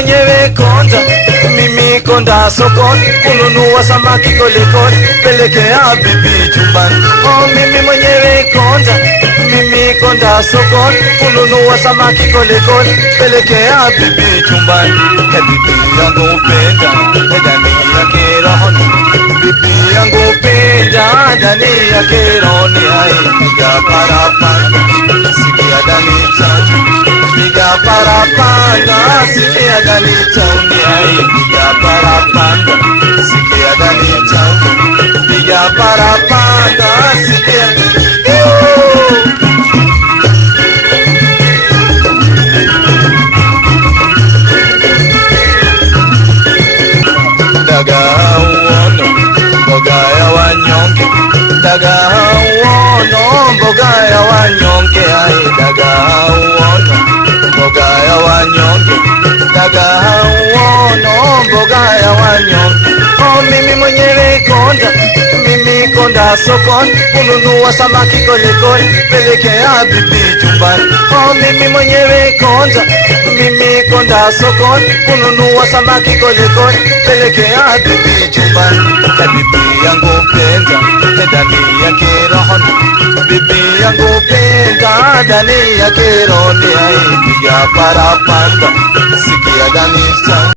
mwenyewe konda, mimi konda sokoni kununua samaki kolikoni, pelekea bibi chumbani. Oh, mimi mwenyewe konda, mimi konda sokoni kununua samaki kolikoni, pelekea bibi chumbani. Bibi yangu upenda ndani yake rohoni, bibi yangu upenda ndani yake rohoni. Piga parapanda sikia ndani changu, piga parapanda sikia ndani changu. Piga parapanda sikia ndani changu, piga parapanda sikia. Daga uono mboga ya wanyonge, daga uono mboga ya wanyonge. Daga uono mboga ya wanyonge, daga uono mboga ya wanyonge. Oh, mimi mwenyewe konda, mimi konda sokoni kununua samaki kolikoni, pelekea bibi chumbani. Oh, mimi mwenyewe konda, mimi konda sokoni kununua samaki kolikoni, pelekea bibi chumbani. Bibi yangu penda ndani yake rohoni, bibi yangu penda ndani yake rohoni. Piga parapanda sikia ndani changu.